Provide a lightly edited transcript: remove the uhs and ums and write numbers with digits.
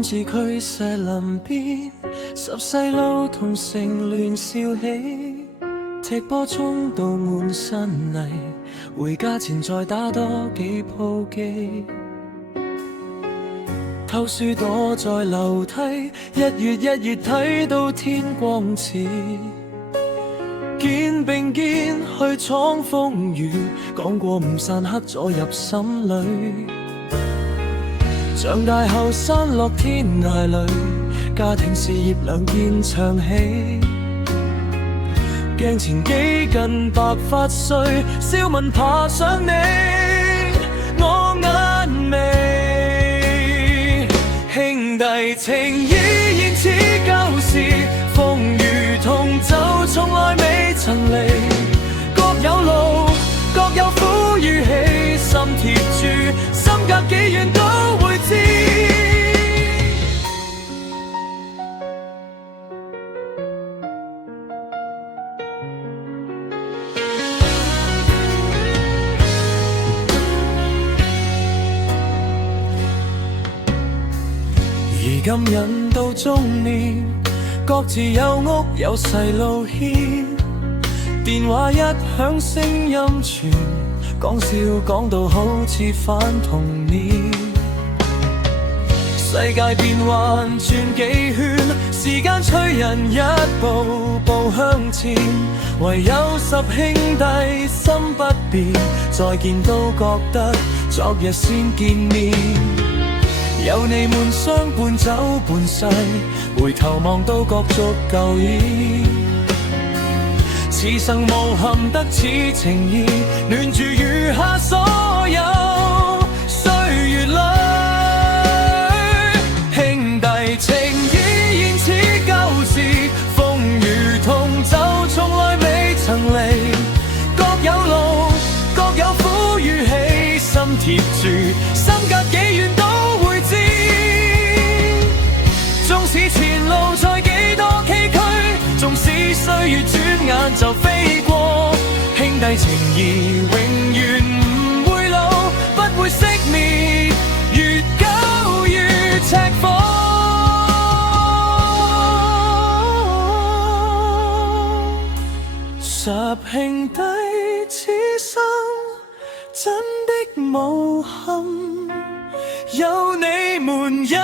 安置區石林邊，10細路同城聯笑起，踢波衝到滿身泥，回家前再打多幾鋪機。偷書躲在樓梯，一月睇到天光似，肩並肩去闖風雨，講過唔散刻咗入心裏。長大後山落天涯裏，家庭事業兩肩唱起，鏡前幾近白髮衰，笑問爬上你我眼眉，兄弟情依然似舊時，風雨同舟從來未曾離，各有路各有苦與喜，心貼住心隔幾遠都會知。而今人到中年，各自有屋有細路牽，電話一響聲音傳，講笑講到好似返童年。世界變幻轉幾圈，時間催人一步步向前，唯有10兄弟心不變，再見都覺得昨日先見面。有你們相伴走半世，回頭望都覺足夠意。此生無憾得此情誼，暖住餘下所有歲月裏。兄弟情依然似舊時，風雨同舟從來未曾離，各有路各有苦與喜，心貼住心隔幾遠都會知。縱使前路再幾多崎嶇，縱使歲月轉眼就飛過，兄弟情誼永遠唔會老，不會熄滅，越久越赤火。10兄弟此生真的無憾，有你們一